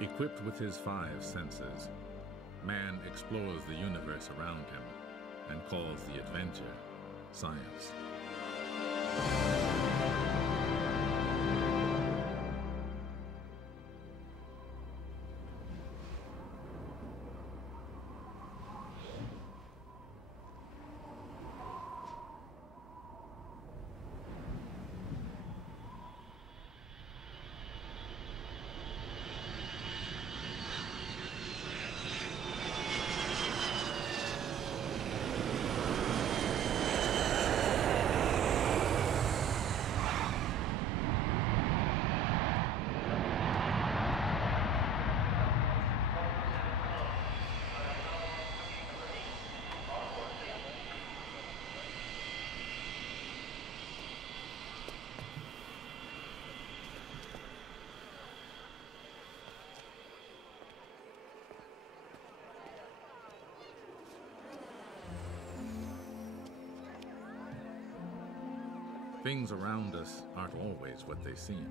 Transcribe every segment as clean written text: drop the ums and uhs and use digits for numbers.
Equipped with his five senses, man explores the universe around him and calls the adventure science. Things around us aren't always what they seem.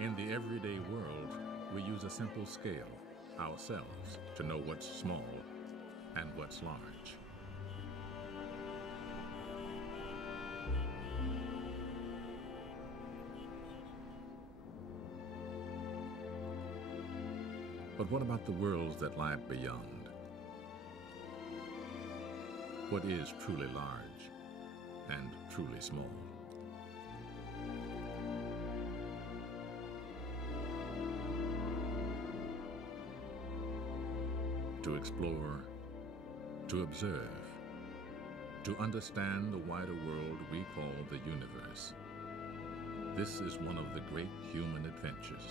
In the everyday world, we use a simple scale, ourselves, to know what's small and what's large. But what about the worlds that lie beyond? What is truly large and truly small? To explore, to observe, to understand the wider world we call the universe. This is one of the great human adventures.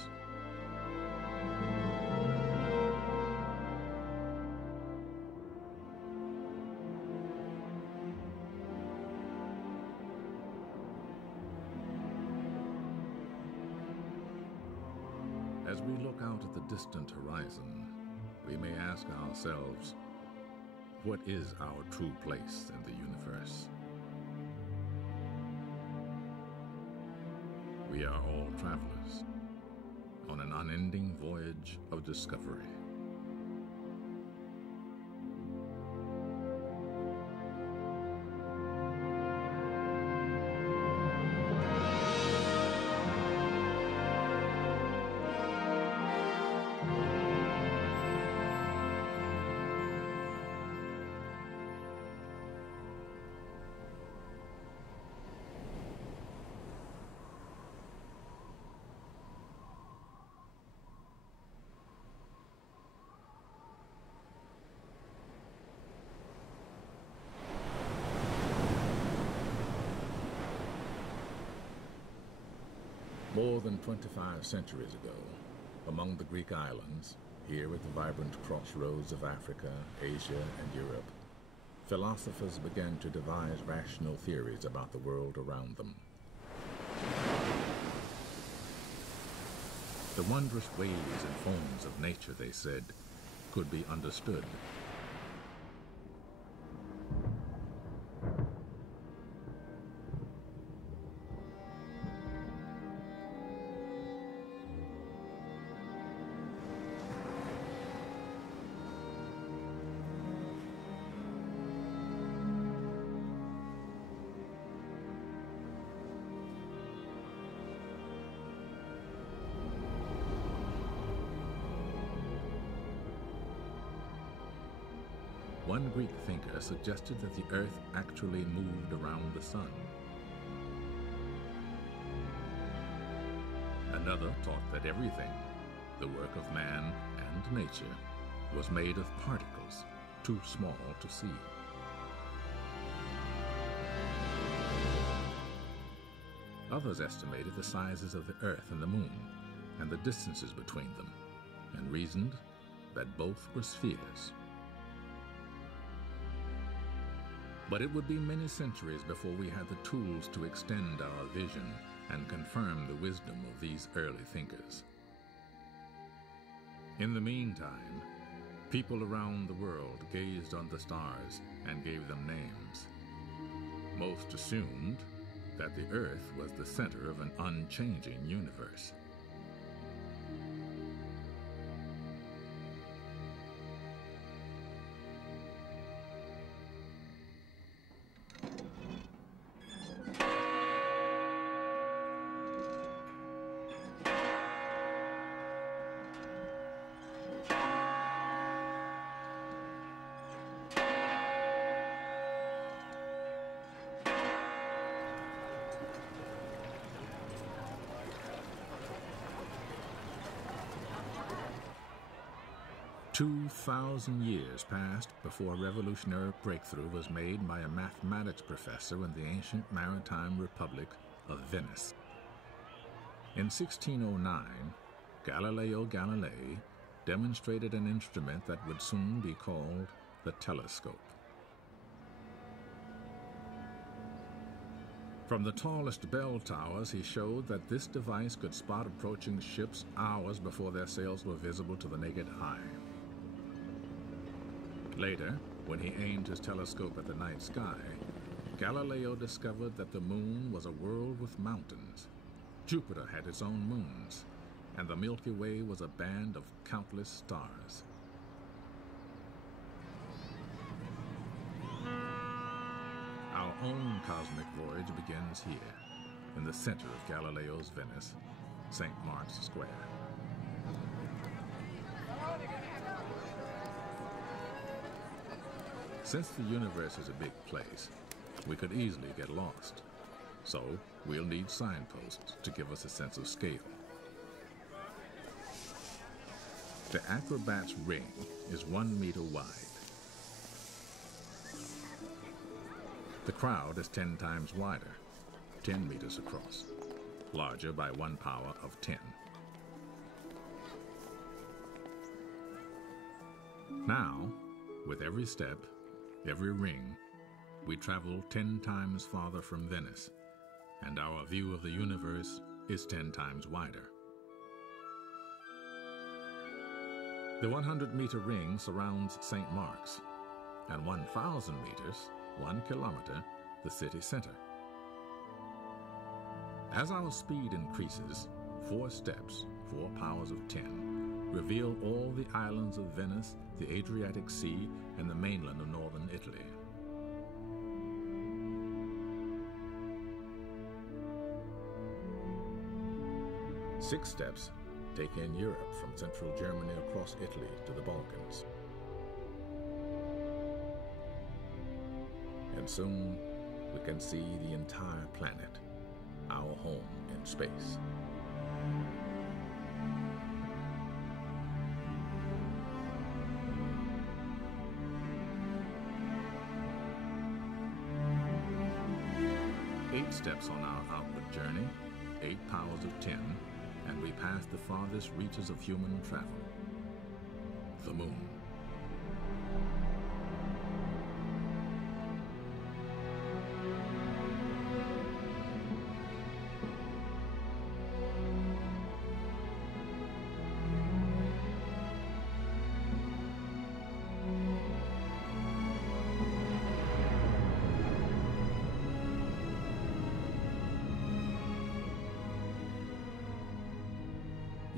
As we look out at the distant horizon, we may ask ourselves, what is our true place in the universe? We are all travelers on an unending voyage of discovery. More than 25 centuries ago, among the Greek islands, here at the vibrant crossroads of Africa, Asia, and Europe, philosophers began to devise rational theories about the world around them. The wondrous waves and forms of nature, they said, could be understood. One Greek thinker suggested that the Earth actually moved around the sun. Another taught that everything, the work of man and nature, was made of particles too small to see. Others estimated the sizes of the Earth and the Moon and the distances between them, and reasoned that both were spheres. But it would be many centuries before we had the tools to extend our vision and confirm the wisdom of these early thinkers. In the meantime, people around the world gazed on the stars and gave them names. Most assumed that the Earth was the center of an unchanging universe. "2,000 years passed before a revolutionary breakthrough was made by a mathematics professor in the ancient maritime republic of Venice. In 1609, Galileo Galilei demonstrated an instrument that would soon be called the telescope. From the tallest bell towers, he showed that this device could spot approaching ships hours before their sails were visible to the naked eye. Later, when he aimed his telescope at the night sky, Galileo discovered that the moon was a world with mountains. Jupiter had its own moons, and the Milky Way was a band of countless stars. Our own cosmic voyage begins here, in the center of Galileo's Venice, St. Mark's Square. Since the universe is a big place, we could easily get lost. So we'll need signposts to give us a sense of scale. The acrobat's ring is 1 meter wide. The crowd is 10 times wider, 10 meters across, larger by 1 power of 10. Now, with every step, every ring, we travel 10 times farther from Venice, and our view of the universe is 10 times wider. The 100-meter ring surrounds St. Mark's, and 1,000 meters, 1 kilometer, the city center. As our speed increases, 4 steps, 4 powers of 10, reveal all the islands of Venice, the Adriatic Sea, and the mainland of northern Italy. Six steps take in Europe from central Germany across Italy to the Balkans. And soon we can see the entire planet, our home in space. Eight steps on our outward journey, 8 powers of 10, and we pass the farthest reaches of human travel, the moon.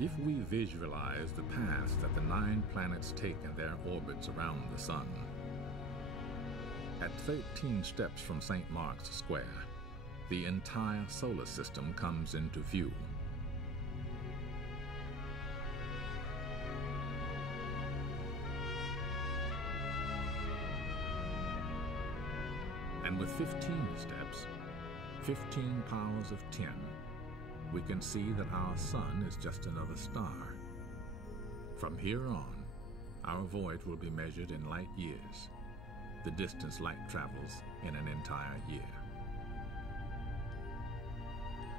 If we visualize the paths that the 9 planets take in their orbits around the sun, at 13 steps from St. Mark's Square, the entire solar system comes into view. And with 15 steps, 15 powers of 10, we can see that our sun is just another star. From here on, our voyage will be measured in light years, the distance light travels in an entire year.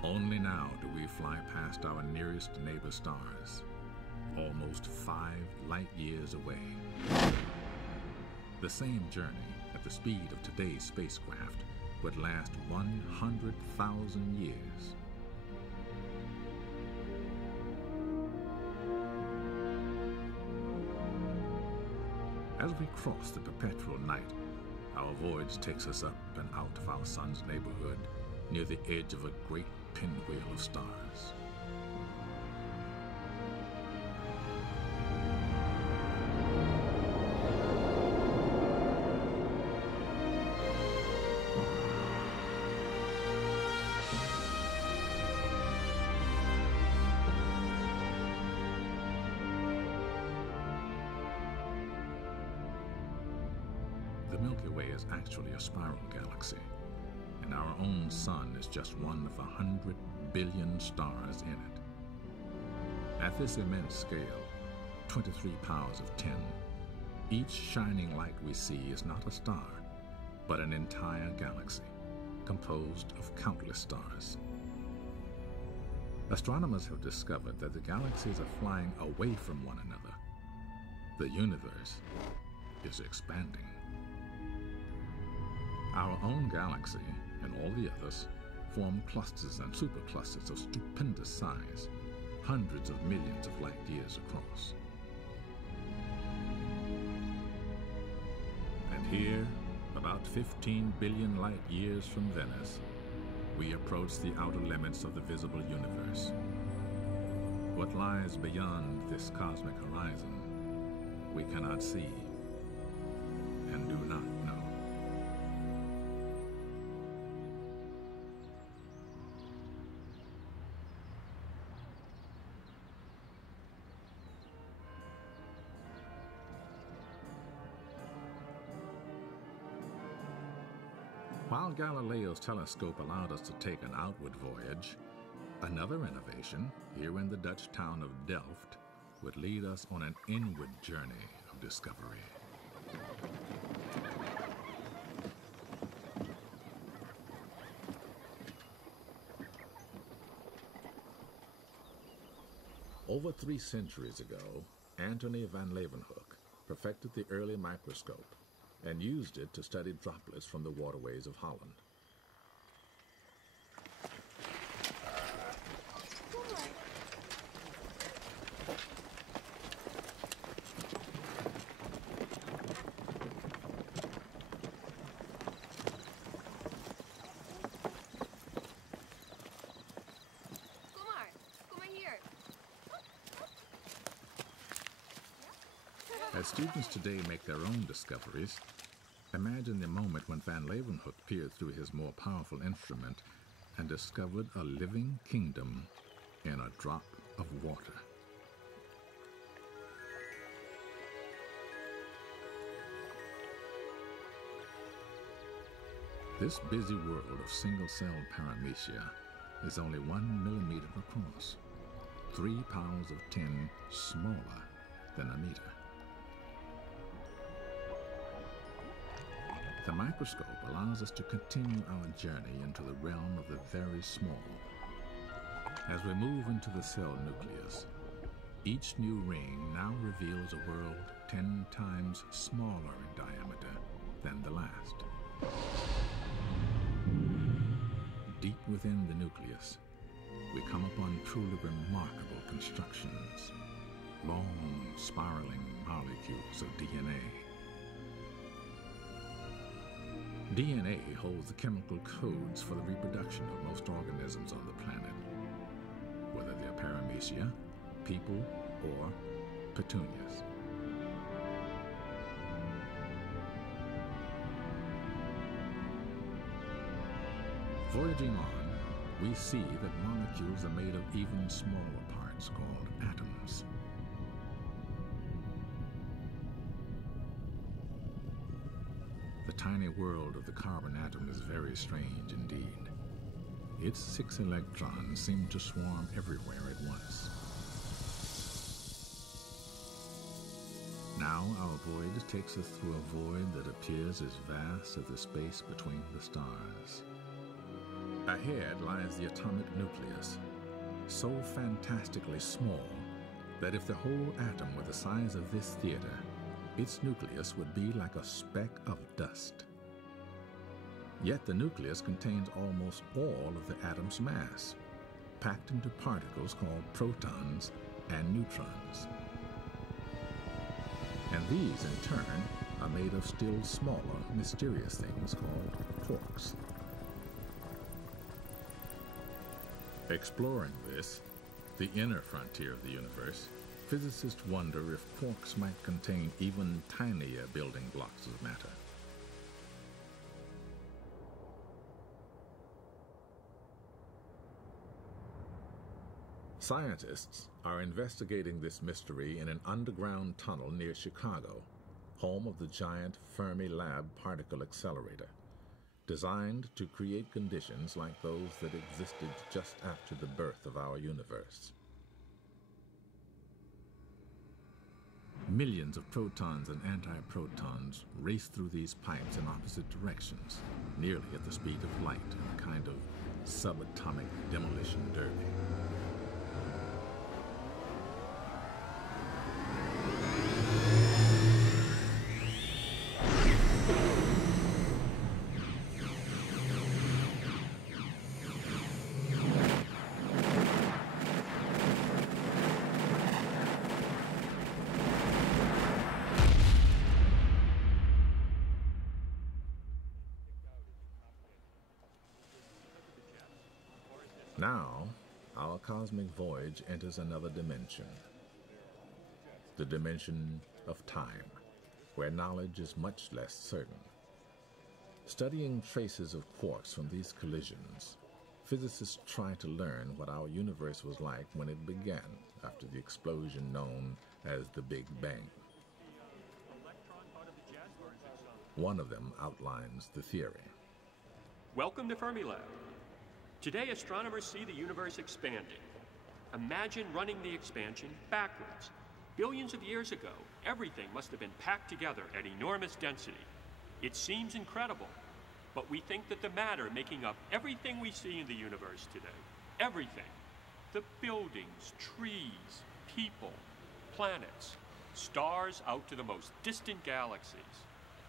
Only now do we fly past our nearest neighbor stars, almost 5 light years away. The same journey at the speed of today's spacecraft would last 100,000 years. As we cross the perpetual night, our voyage takes us up and out of our sun's neighborhood, near the edge of a great pinwheel of stars. The Milky Way is actually a spiral galaxy, and our own sun is just one of 100 billion stars in it. At this immense scale, 23 powers of 10, each shining light we see is not a star, but an entire galaxy, composed of countless stars. Astronomers have discovered that the galaxies are flying away from one another. The universe is expanding. Our own galaxy, and all the others, form clusters and superclusters of stupendous size, hundreds of millions of light years across. And here, about 15 billion light years from Venice, we approach the outer limits of the visible universe. What lies beyond this cosmic horizon, we cannot see and do not know. While Galileo's telescope allowed us to take an outward voyage, another innovation, here in the Dutch town of Delft, would lead us on an inward journey of discovery. Over 3 centuries ago, Antony van Leeuwenhoek perfected the early microscope and used it to study droplets from the waterways of Holland. As students today make their own discoveries, imagine the moment when Van Leeuwenhoek peered through his more powerful instrument and discovered a living kingdom in a drop of water. This busy world of single-celled paramecia is only 1 millimeter across, 3 powers of 10 smaller than a meter. The microscope allows us to continue our journey into the realm of the very small. As we move into the cell nucleus, each new ring now reveals a world 10 times smaller in diameter than the last. Deep within the nucleus, we come upon truly remarkable constructions, long spiraling molecules of DNA. DNA holds the chemical codes for the reproduction of most organisms on the planet, whether they're paramecia, people, or petunias. Voyaging on, we see that molecules are made of even smaller parts called atoms. The tiny world of the carbon atom is very strange indeed. Its 6 electrons seem to swarm everywhere at once. Now our voyage takes us through a void that appears as vast as the space between the stars. Ahead lies the atomic nucleus, so fantastically small that if the whole atom were the size of this theater, its nucleus would be like a speck of dust. Yet the nucleus contains almost all of the atom's mass, packed into particles called protons and neutrons. And these, in turn, are made of still smaller, mysterious things called quarks. Exploring this, the inner frontier of the universe, physicists wonder if quarks might contain even tinier building blocks of matter. Scientists are investigating this mystery in an underground tunnel near Chicago, home of the giant Fermi-Lab particle accelerator, designed to create conditions like those that existed just after the birth of our universe. Millions of protons and antiprotons race through these pipes in opposite directions, nearly at the speed of light in a kind of subatomic demolition derby. Now, our cosmic voyage enters another dimension, the dimension of time, where knowledge is much less certain. Studying traces of quarks from these collisions, physicists try to learn what our universe was like when it began after the explosion known as the Big Bang. One of them outlines the theory. Welcome to Fermilab. Today, astronomers see the universe expanding. Imagine running the expansion backwards. Billions of years ago, everything must have been packed together at enormous density. It seems incredible, but we think that the matter making up everything we see in the universe today, everything, the buildings, trees, people, planets, stars out to the most distant galaxies,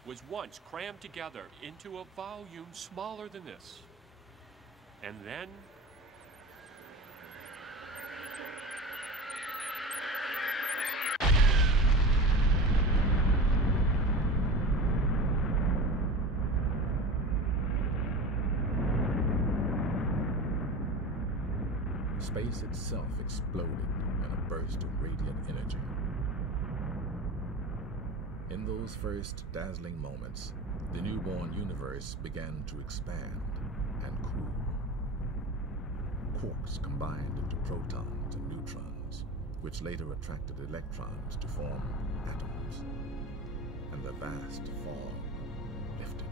was once crammed together into a volume smaller than this. And then, space itself exploded in a burst of radiant energy. In those first dazzling moments, the newborn universe began to expand and cool. Quarks combined into protons and neutrons, which later attracted electrons to form atoms, and the vast fog lifted.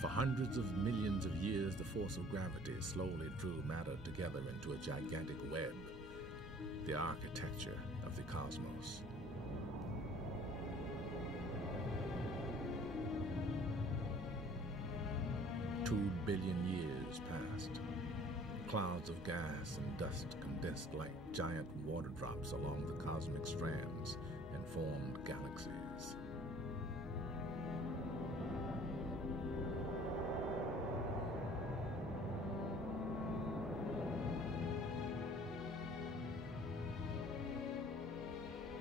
For hundreds of millions of years, the force of gravity slowly drew matter together into a gigantic web, the architecture of the cosmos. Two billion years passed. Clouds of gas and dust condensed like giant water drops along the cosmic strands and formed galaxies.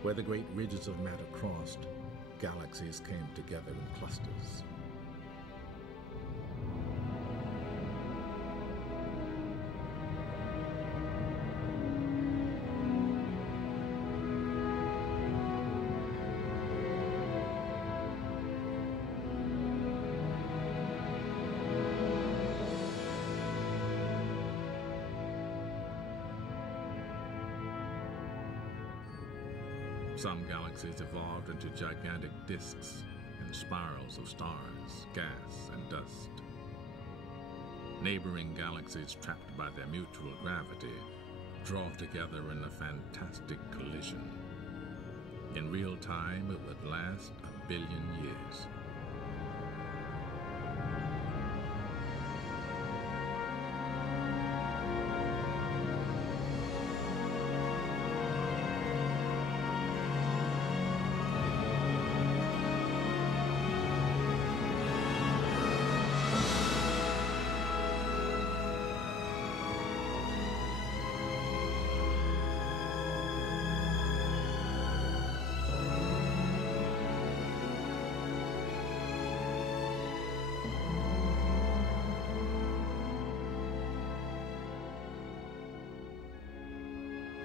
Where the great ridges of matter crossed, galaxies came together in clusters. Some galaxies evolved into gigantic disks and spirals of stars, gas, and dust. Neighboring galaxies, trapped by their mutual gravity, draw together in a fantastic collision. In real time, it would last 1 billion years.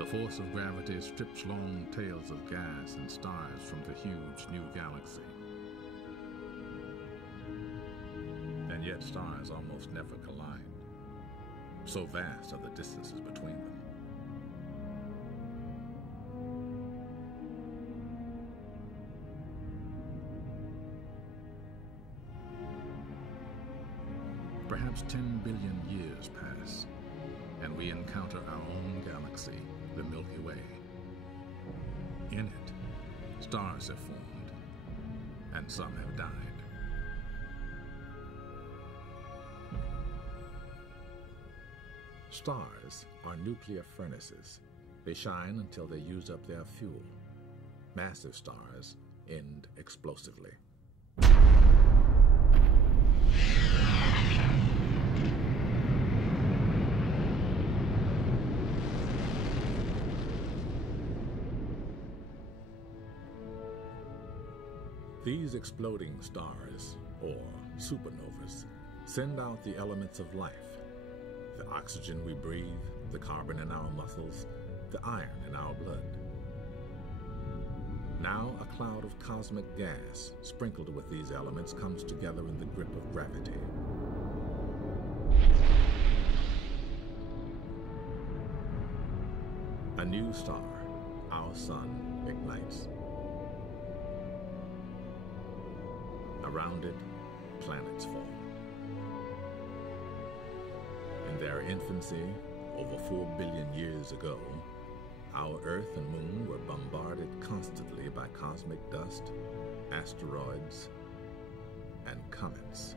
The force of gravity strips long tails of gas and stars from the huge new galaxy. And yet stars almost never collide. So vast are the distances between them. Perhaps 10 billion years pass, and we encounter our own galaxy, the Milky Way. In it, stars have formed, and some have died. Stars are nuclear furnaces. They shine until they use up their fuel. Massive stars end explosively. These exploding stars, or supernovas, send out the elements of life. The oxygen we breathe, the carbon in our muscles, the iron in our blood. Now a cloud of cosmic gas sprinkled with these elements comes together in the grip of gravity. A new star, our sun, ignites. Around it, planets form. In their infancy, over 4 billion years ago, our Earth and Moon were bombarded constantly by cosmic dust, asteroids, and comets.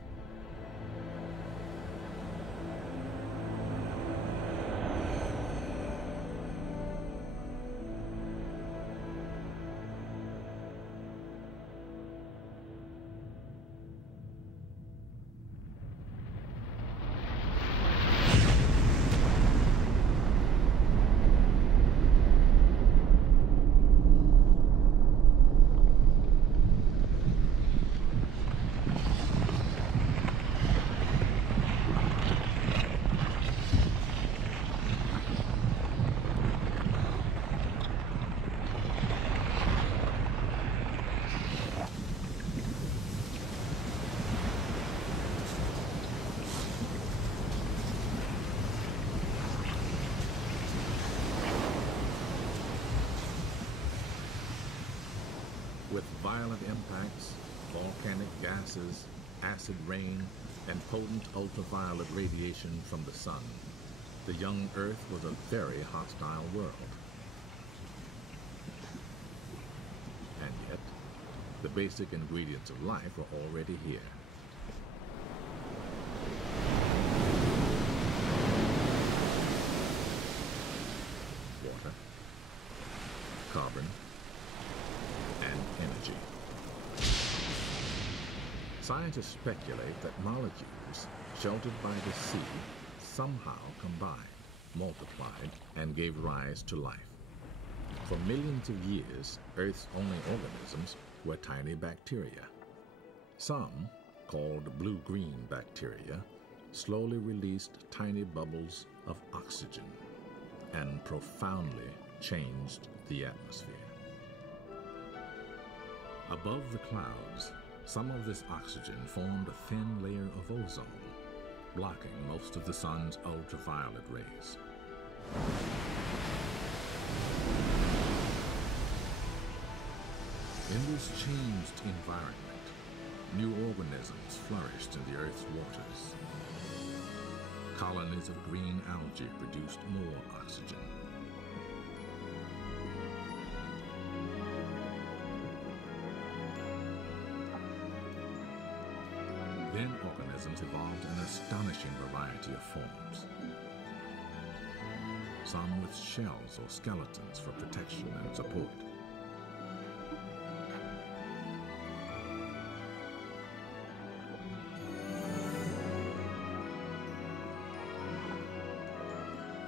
With violent impacts, volcanic gases, acid rain, and potent ultraviolet radiation from the sun, the young Earth was a very hostile world. And yet, the basic ingredients of life were already here. Water, carbon, and energy. Scientists speculate that molecules sheltered by the sea somehow combined, multiplied, and gave rise to life. For millions of years, Earth's only organisms were tiny bacteria. Some, called blue-green bacteria, slowly released tiny bubbles of oxygen and profoundly changed the atmosphere. Above the clouds, some of this oxygen formed a thin layer of ozone, blocking most of the sun's ultraviolet rays. In this changed environment, new organisms flourished in the Earth's waters. Colonies of green algae produced more oxygen. Then organisms evolved an astonishing variety of forms. Some with shells or skeletons for protection and support.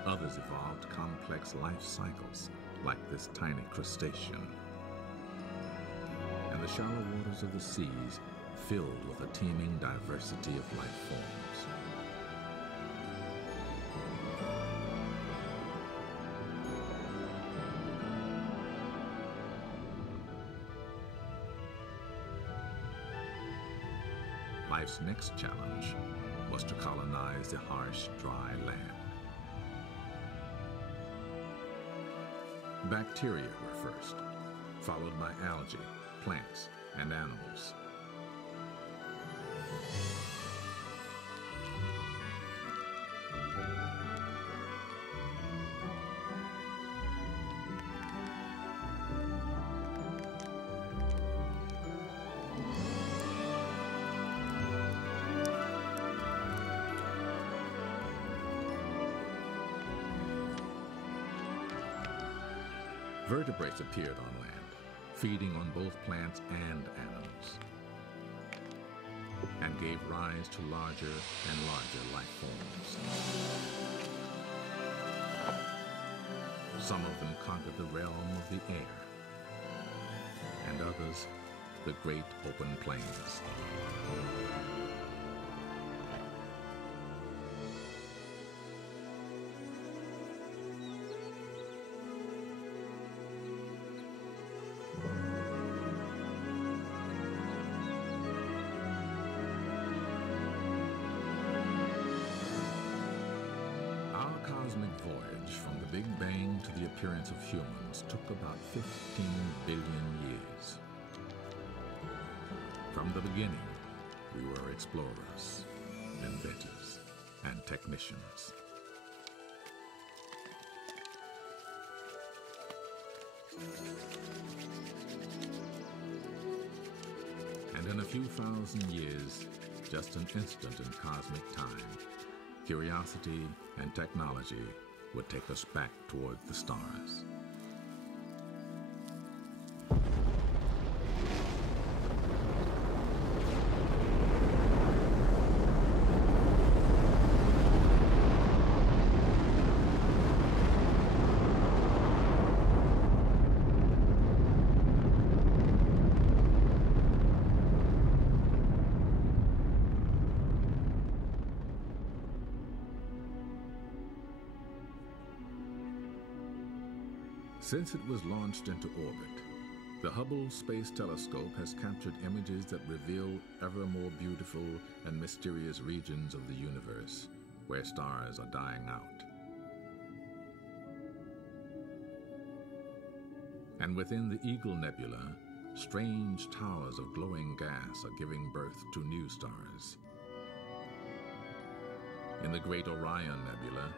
Others evolved complex life cycles, like this tiny crustacean. And the shallow waters of the seas filled with a teeming diversity of life forms. life's next challenge was to colonize the harsh, dry land. Bacteria were first, followed by algae, plants, and animals. Vertebrates appeared on land, feeding on both plants and animals, and gave rise to larger and larger life forms. Some of them conquered the realm of the air, and others the great open plains. Big Bang to the appearance of humans took about 15 billion years. From the beginning, we were explorers, inventors, and technicians. And in a few thousand years, just an instant in cosmic time, curiosity and technology would take us back toward the stars. Since it was launched into orbit, the Hubble Space Telescope has captured images that reveal ever more beautiful and mysterious regions of the universe, where stars are dying out. And within the Eagle Nebula, strange towers of glowing gas are giving birth to new stars. In the Great Orion Nebula,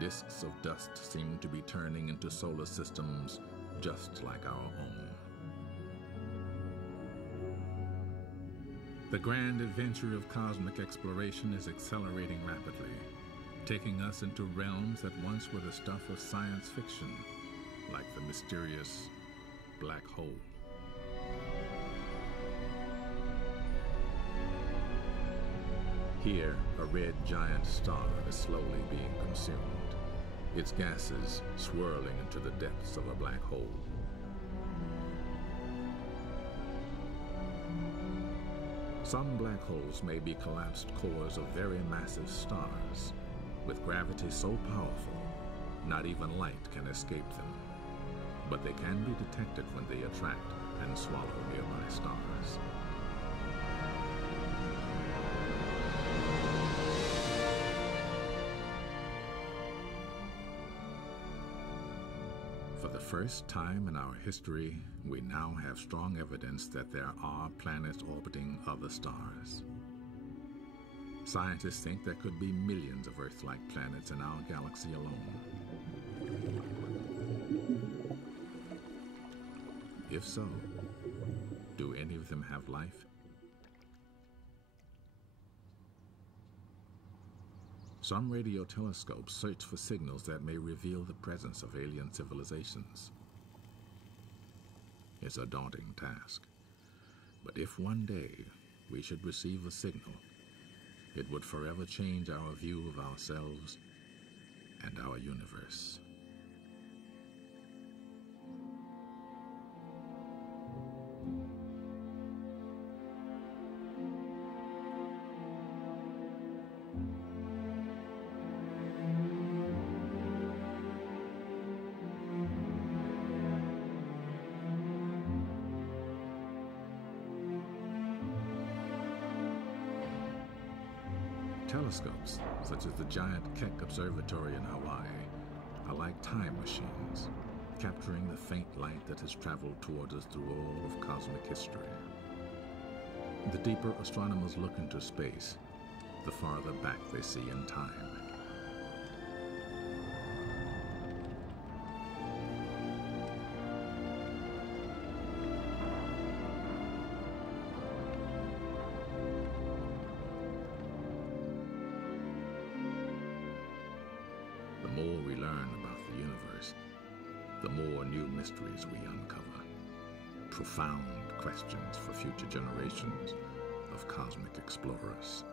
disks of dust seem to be turning into solar systems just like our own. The grand adventure of cosmic exploration is accelerating rapidly, taking us into realms that once were the stuff of science fiction, like the mysterious black hole. Here, a red giant star is slowly being consumed, its gases swirling into the depths of a black hole. Some black holes may be collapsed cores of very massive stars, with gravity so powerful, not even light can escape them. But they can be detected when they attract and swallow nearby stars. For the first time in our history, we now have strong evidence that there are planets orbiting other stars. Scientists think there could be millions of Earth-like planets in our galaxy alone. If so, do any of them have life? Some radio telescopes search for signals that may reveal the presence of alien civilizations. It's a daunting task, but if one day we should receive a signal, it would forever change our view of ourselves and our universe. Telescopes, such as the giant Keck Observatory in Hawaii, are like time machines, capturing the faint light that has traveled toward us through all of cosmic history. The deeper astronomers look into space, the farther back they see in time. The more we learn about the universe, the more new mysteries we uncover. Profound questions for future generations of cosmic explorers.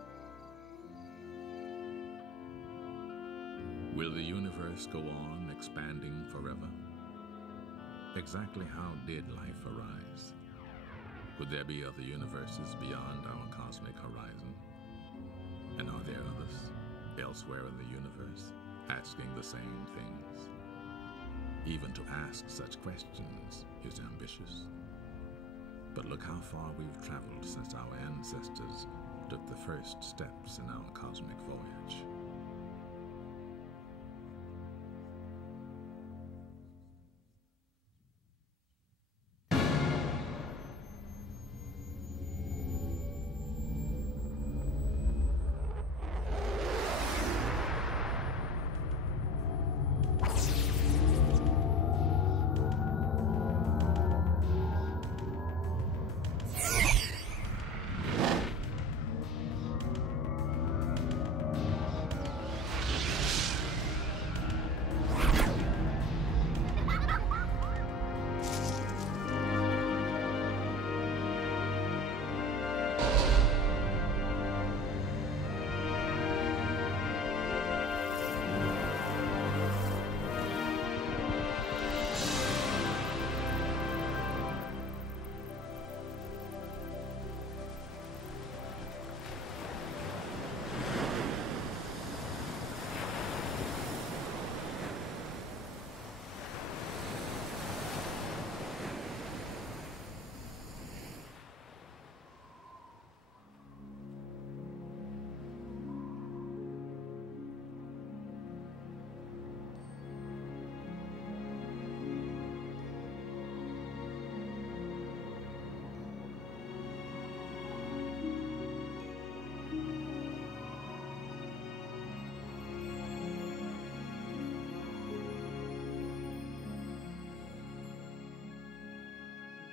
Will the universe go on expanding forever? Exactly how did life arise? Would there be other universes beyond our cosmic horizon? And are there others elsewhere in the universe asking the same things? Even to ask such questions is ambitious. But look how far we've traveled since our ancestors took the first steps in our cosmic voyage.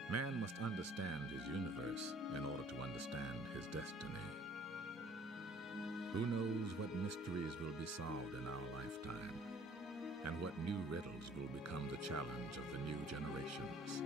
Man must understand his universe in order to understand his destiny. Who knows what mysteries will be solved in our lifetime, and what new riddles will become the challenge of the new generations.